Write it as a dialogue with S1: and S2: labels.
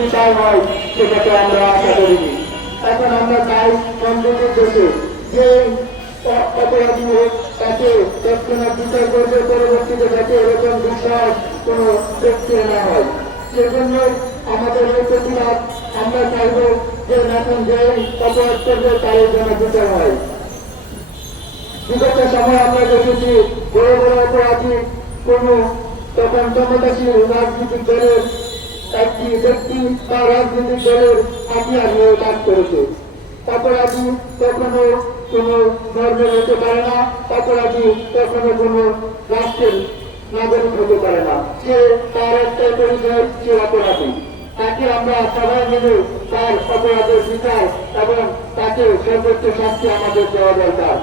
S1: বিচার হয়, সেটাকে আমরা আশা করিনি। এখন আমরা চাই কমপ্লিটের দেশে যে অপরাধী হোক, তাকে তৎক্ষণাৎ বিচার করবে, পরবর্তীতে যাতে এরকম বিশ্বাস কোনো ব্যক্তি না হয়। সেজন্যই আমাদের এই প্রতিবাদ আমরা চাইব যে এখন যে অপরাধ করবে তার যেন বিচার হয়। বিগত সময় আমরা দেখেছি বড় বড় অপরাধী কোন তখন ক্ষমতাশীল রাজনৈতিক দলের ব্যক্তি বা রাজনৈতিক দলের হাতিয়ার নিয়ে কাজ করেছে অপরাধী কখনো কোনো ধর্মের হতে পারে না অপরাধী কখনো কোনো রাষ্ট্রের নাগরিক হতে পারে না সে তার একটা পরিচয় সে অপরাধী তাকে আমরা সবাই মিলে তার অপরাধের বিচার এবং তাকে সর্বোচ্চ শাস্তি আমাদের দেওয়া দরকার।